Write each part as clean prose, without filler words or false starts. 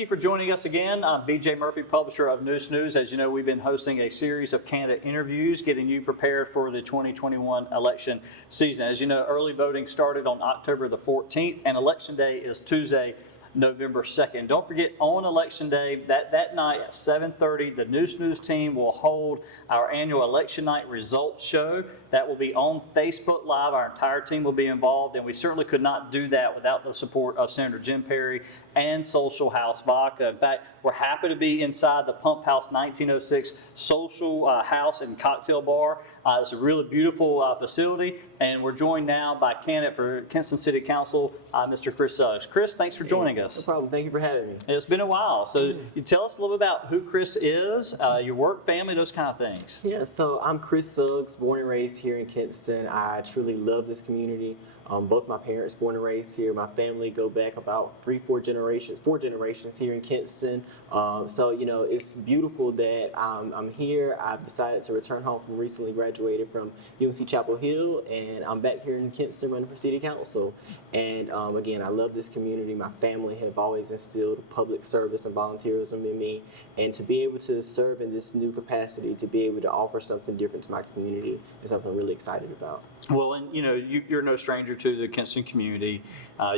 you for joining us again. I'm BJ Murphy, publisher of Neuse. As you know, we've been hosting a series of candidate interviews, getting you prepared for the 2021 election season. As you know, early voting started on October the 14th, and Election Day is Tuesday, November 2nd. Don't forget, on Election Day, that night at 7:30, the Neuse team will hold our annual Election Night Results Show. That will be on Facebook Live. Our entire team will be involved, and we certainly could not do that without the support of Senator Jim Perry and Social House Vodka. In fact, we're happy to be inside the Pump House 1906 Social House and Cocktail Bar. It's a really beautiful facility, and we're joined now by candidate for Kinston City Council, Mr. Chris Suggs. Chris, thanks for joining us. No problem. Thank you for having me. It's been a while. So you tell us a little bit about who Chris is, your work, family, those kind of things. Yeah, so I'm Chris Suggs, born and raised here in Kinston. I truly love this community. Both my parents born and raised here. My family go back about four generations here in Kinston. So, you know, it's beautiful that I'm here. I've decided to return home from recently graduated from UNC Chapel Hill, and I'm back here in Kinston running for City Council. And again, I love this community. My family have always instilled public service and volunteerism in me. And to be able to serve in this new capacity, to be able to offer something different to my community is something I'm really excited about. Well, and you know, you're no stranger to the Kinston community.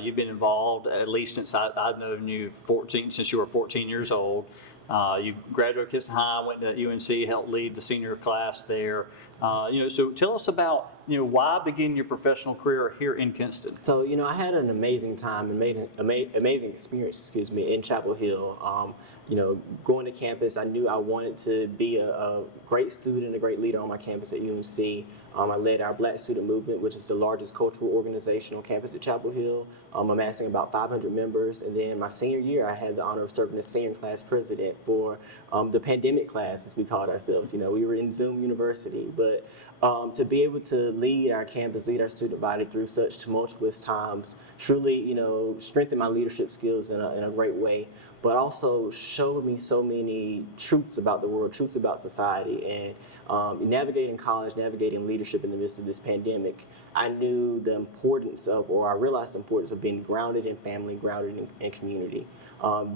You've been involved at least since I've known you since you were 14 years old. You graduated Kinston High, went to UNC, helped lead the senior class there. So tell us about, why begin your professional career here in Kinston? So, I had an amazing time and made an amazing experience, in Chapel Hill. Going to campus, I knew I wanted to be a great student, a great leader on my campus at UNC. I led our Black Student Movement, which is the largest cultural organization on campus at Chapel Hill, amassing about 500 members. And then my senior year, I had the honor of serving as senior class president for the pandemic class, as we called ourselves. We were in Zoom University, but to be able to lead our campus, lead our student body through such tumultuous times, truly, strengthened my leadership skills in a great way, but also showed me so many truths about the world, truths about society, and navigating college, navigating leadership in the midst of this pandemic. I knew the importance of, or I realized the importance of being grounded in family, grounded in community.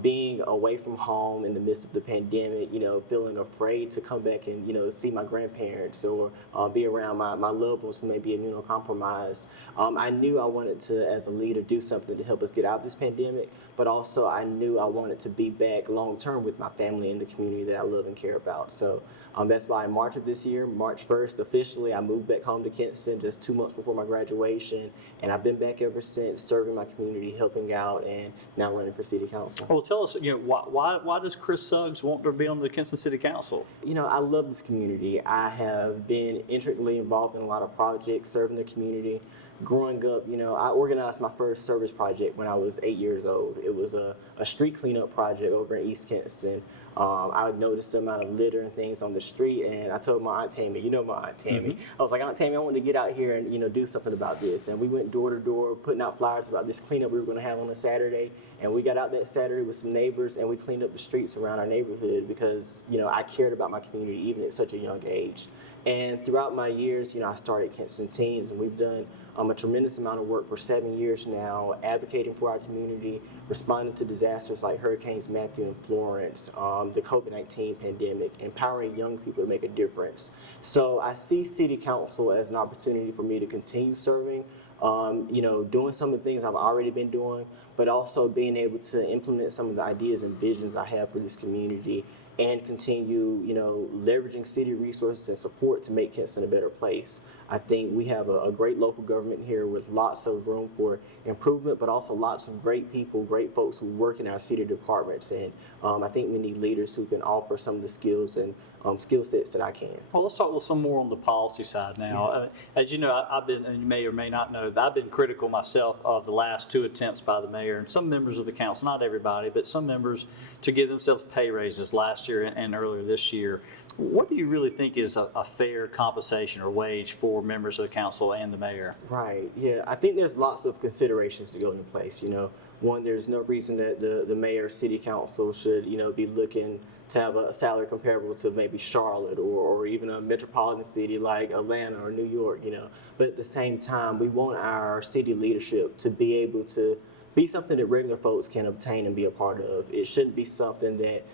Being away from home in the midst of the pandemic, feeling afraid to come back and, see my grandparents or be around my loved ones who may be immunocompromised. I knew I wanted to, as a leader, do something to help us get out of this pandemic, but also I knew I wanted to be back long term with my family and the community that I love and care about. So that's why in March of this year, March 1st, officially, I moved back home to Kinston just 2 months before my graduation, and I've been back ever since, serving my community, helping out, and now running for City Council. Well, tell us, why does Chris Suggs want to be on the Kinston City Council? I love this community. I have been intricately involved in a lot of projects, serving the community. Growing up, I organized my first service project when I was 8 years old. It was a street cleanup project over in East Kinston. I noticed the amount of litter and things on the street, and I told my Aunt Tammy, my Aunt Tammy, I was like, Aunt Tammy, I want to get out here and, do something about this. And we went door to door, putting out flyers about this cleanup we were going to have on a Saturday. And we got out that Saturday with some neighbors, and we cleaned up the streets around our neighborhood because, I cared about my community even at such a young age. And throughout my years, I started Kinston Teens, and we've done a tremendous amount of work for 7 years now, advocating for our community, responding to disasters like Hurricanes Matthew and Florence, the COVID-19 pandemic, empowering young people to make a difference. So I see City Council as an opportunity for me to continue serving, doing some of the things I've already been doing, but also being able to implement some of the ideas and visions I have for this community and continue, leveraging city resources and support to make Kinston a better place. I think we have a great local government here with lots of room for improvement, but also lots of great people, great folks who work in our city departments. And I think we need leaders who can offer some of the skills and skill sets that I can. Well, let's talk some more on the policy side now. As you know, I've been, and you may or may not know, I've been critical myself of the last 2 attempts by the mayor and some members of the council, not everybody, but some members, to give themselves pay raises last year and earlier this year. What do you really think is a fair compensation or wage for members of the council and the mayor? Right, yeah. I think there's lots of considerations to go into place. One, there's no reason that the mayor, city council should, be looking to have a salary comparable to maybe Charlotte or even a metropolitan city like Atlanta or New York, But at the same time, we want our city leadership to be able to be something that regular folks can obtain and be a part of. It shouldn't be something that,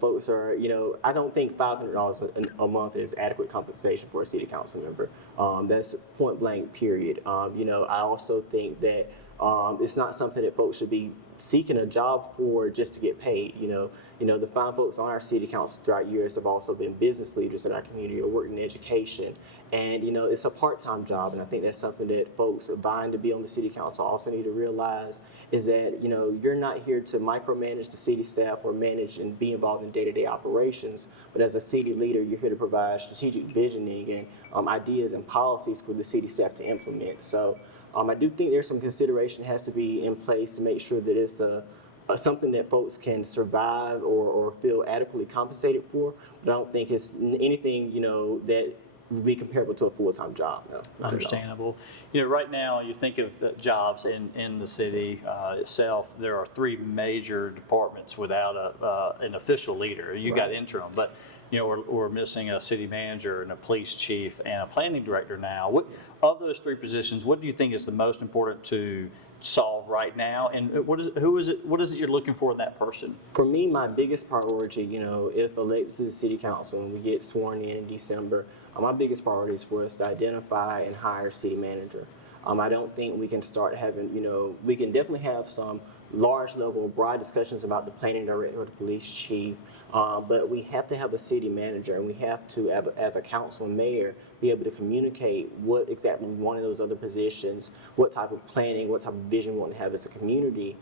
folks are, I don't think $500 a month is adequate compensation for a city council member. That's point blank, period. I also think that it's not something that folks should be seeking a job for just to get paid. The fine folks on our city council throughout years have also been business leaders in our community or worked in education. And, it's a part-time job. And I think that's something that folks vying to be on the city council also need to realize is that, you're not here to micromanage the city staff or manage and be involved in day-to-day operations. But as a city leader, you're here to provide strategic visioning and ideas and policies for the city staff to implement. So I do think there's some consideration has to be in place to make sure that it's something that folks can survive or feel adequately compensated for. But I don't think it's anything, that would be comparable to a full-time job. No, not Understandable. Right now, you think of the jobs in the city itself, there are 3 major departments without an official leader. You got interim, but we're missing a city manager and a police chief and a planning director now. Of those 3 positions, what do you think is the most important to solve right now? And what is it you're looking for in that person? For me, my biggest priority, if elected to the city council and we get sworn in December, my biggest priority is for us to identify and hire a city manager. I don't think we can start having, we can definitely have some large level, broad discussions about the planning director or the police chief, but we have to have a city manager, and we have to, as a council and mayor, be able to communicate what exactly we want in those other positions, what type of planning, what type of vision we want to have as a community,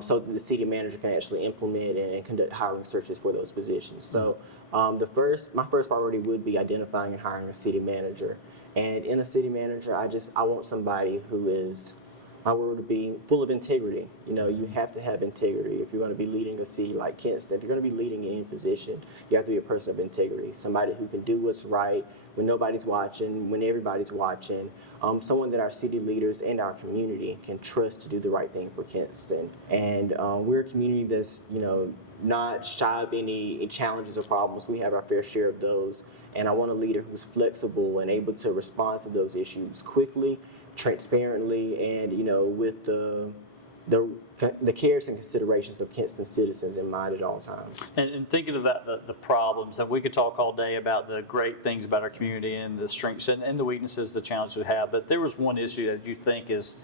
so that the city manager can actually implement and conduct hiring searches for those positions. So my first priority would be identifying and hiring a city manager. And in a city manager, I want somebody who is, my word would be, full of integrity. You have to have integrity. If you're going to be leading a city like Kinston, if you're going to be leading any position, you have to be a person of integrity, somebody who can do what's right when nobody's watching, when everybody's watching, someone that our city leaders and our community can trust to do the right thing for Kinston. And we're a community that's, not shy of any challenges or problems. We have our fair share of those. And I want a leader who's flexible and able to respond to those issues quickly, transparently, and with the cares and considerations of Kinston citizens in mind at all times. And thinking about the problems, and we could talk all day about the great things about our community and the strengths and the weaknesses, the challenges we have, but there was one issue that you think is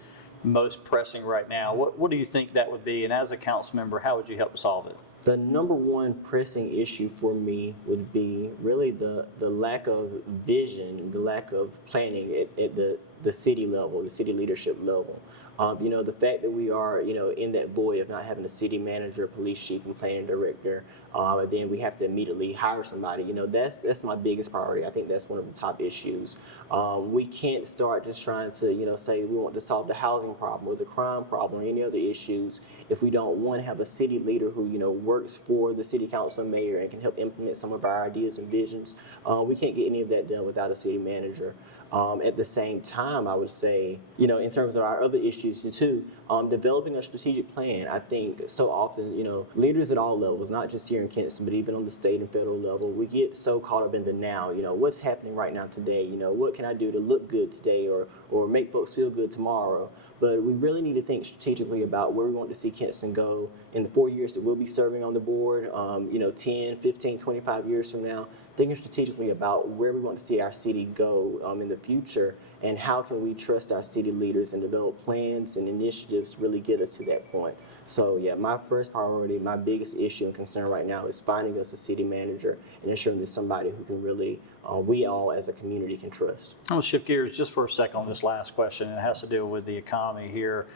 most pressing right now. What do you think that would be? And as a council member, how would you help solve it? The number one pressing issue for me would be really the lack of vision, the lack of planning at the city level, the city leadership level. The fact that we are, in that void of not having a city manager, police chief, and planning director, and then we have to immediately hire somebody. That's my biggest priority. I think that's one of the top issues. We can't start just trying to, say we want to solve the housing problem or the crime problem or any other issues if we don't, one, have a city leader who, works for the city council and mayor and can help implement some of our ideas and visions. We can't get any of that done without a city manager. At the same time, I would say, in terms of our other issues too, developing a strategic plan. I think so often, leaders at all levels, not just here in Kinston, but even on the state and federal level, we get so caught up in the now. What's happening right now today? What can I do to look good today or make folks feel good tomorrow? But we really need to think strategically about where we want to see Kinston go in the 4 years that we'll be serving on the board, 10, 15, 25 years from now. Thinking strategically about where we want to see our city go in the future, and how can we trust our city leaders and develop plans and initiatives to really get us to that point. So yeah, my first priority, my biggest issue and concern right now is finding us a city manager and ensuring there's somebody who can really, we all as a community can trust. I'm going to shift gears just for a second on this last question. It has to deal with the economy here.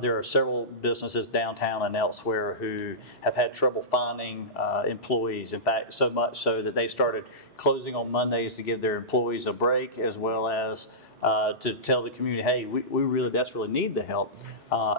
There are several businesses downtown and elsewhere who have had trouble finding employees. In fact, so much so that they started closing on Mondays to give their employees a break, as well as to tell the community, hey, we really desperately need the help.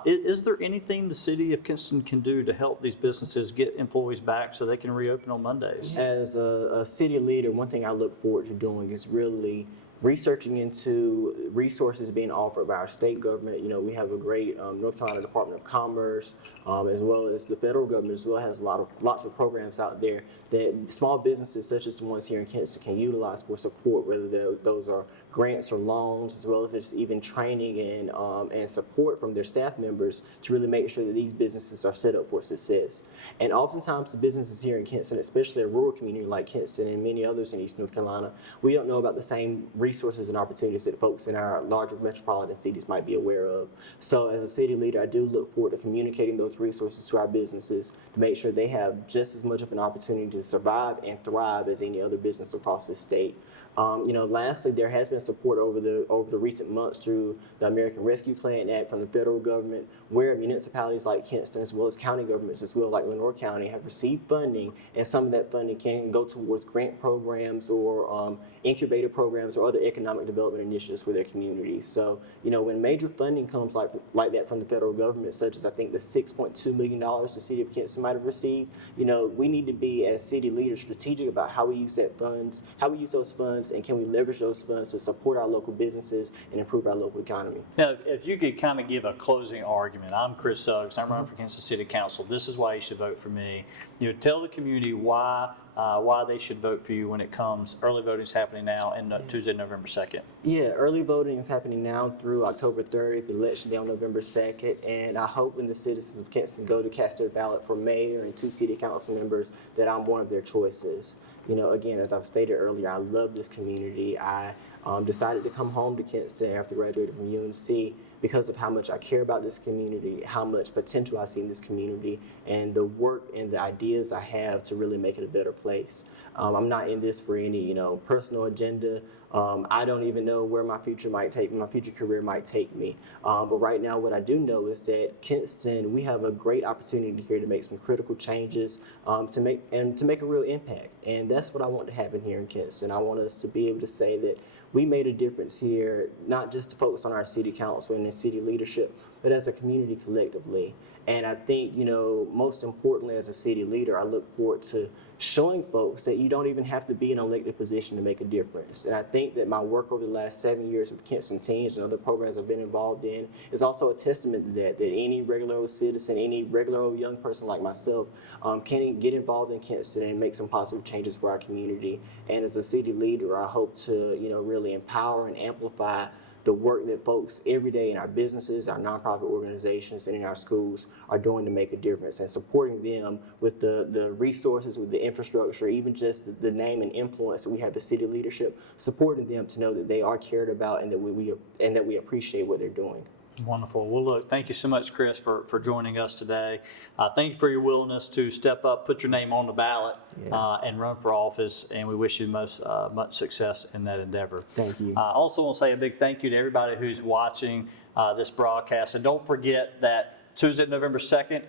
Is there anything the city of Kinston can do to help these businesses get employees back so they can reopen on Mondays? As a city leader, one thing I look forward to doing is really researching into resources being offered by our state government. We have a great North Carolina Department of Commerce, as well as the federal government as well has lots of programs out there that small businesses such as the ones here in Kinston can utilize for support, whether those are grants or loans, as well as just even training and support from their staff members to really make sure that these businesses are set up for success. And oftentimes the businesses here in Kinston, especially a rural community like Kinston and many others in East North Carolina, we don't know about the same resources and opportunities that folks in our larger metropolitan cities might be aware of. So as a city leader, I do look forward to communicating those resources to our businesses to make sure they have just as much of an opportunity to survive and thrive as any other business across the state. Lastly, there has been support over the recent months through the American Rescue Plan Act from the federal government, where municipalities like Kinston, as well as county governments as well, like Lenoir County, have received funding, and some of that funding can go towards grant programs or incubator programs or other economic development initiatives for their communities. So, when major funding comes like that from the federal government, such as I think the $6.2 million the City of Kinston might have received, we need to be, as city leaders, strategic about how we use those funds, and can we leverage those funds to support our local businesses and improve our local economy. Now, if you could kind of give a closing argument. I'm Chris Suggs. I'm running for Kinston City Council. This is why you should vote for me. Tell the community why they should vote for you when it comes. Early voting is happening now, and Tuesday, November 2nd. Yeah, early voting is happening now through October 30th, election day on November 2nd, and I hope when the citizens of Kinston go to cast their ballot for mayor and 2 city council members that I'm one of their choices. Again, as I've stated earlier, I love this community. I decided to come home to Kinston after graduating from UNC because of how much I care about this community, how much potential I see in this community, and the work and the ideas I have to really make it a better place. I'm not in this for any, personal agenda. I don't even know where my future career might take me. But right now, what I do know is that Kinston, we have a great opportunity here to make some critical changes, to make a real impact. And that's what I want to happen here in Kinston. I want us to be able to say that we made a difference here, not just to focus on our city council and the city leadership, but as a community collectively. And I think, most importantly, as a city leader, I look forward to showing folks that you don't even have to be in an elected position to make a difference. And I think that my work over the last 7 years with Kinston Teens and other programs I've been involved in is also a testament to that any regular old citizen, any regular old young person like myself can get involved in Kinston and make some positive changes for our community. And as a city leader, I hope to, really empower and amplify the work that folks every day in our businesses, our nonprofit organizations, and in our schools are doing to make a difference, and supporting them with the resources, with the infrastructure, even just the name and influence that we have as city leadership, supporting them to know that they are cared about and that we appreciate what they're doing. Wonderful. Well, look, thank you so much, Chris, for joining us today. Thank you for your willingness to step up, put your name on the ballot, and run for office, and we wish you much success in that endeavor. Thank you. I also want to say a big thank you to everybody who's watching this broadcast. And don't forget that Tuesday, November 2nd,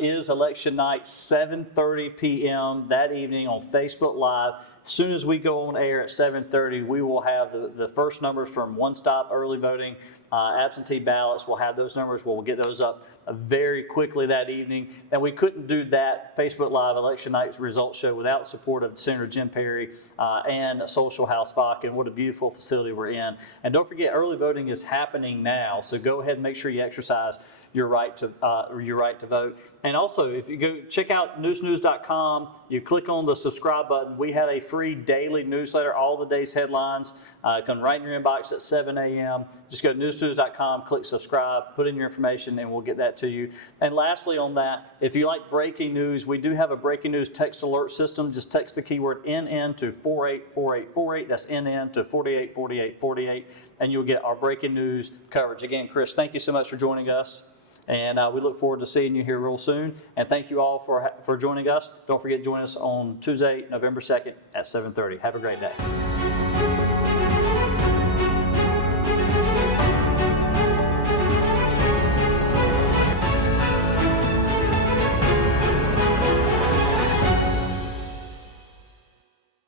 is election night, 7:30 p.m. that evening on Facebook Live. As soon as we go on air at 7:30, we will have the first numbers from One Stop Early Voting, absentee ballots. We'll have those numbers. We'll get those up very quickly that evening. And we couldn't do that Facebook Live election night results show without support of Senator Jim Perry and Social House Fock. And what a beautiful facility we're in. And don't forget, early voting is happening now. So go ahead and make sure you exercise your right to vote. And also, if you go check out newsnews.com, you click on the subscribe button. We have a free daily newsletter, all the day's headlines, come right in your inbox at 7 a.m. Just go to newsnews.com, click subscribe, put in your information, and we'll get that to you. And lastly on that, if you like breaking news, we do have a breaking news text alert system. Just text the keyword NN to 484848. That's NN to 484848, and you'll get our breaking news coverage. Again, Chris, thank you so much for joining us. And we look forward to seeing you here real soon. And thank you all for joining us. Don't forget to join us on Tuesday, November 2nd at 7:30. Have a great day.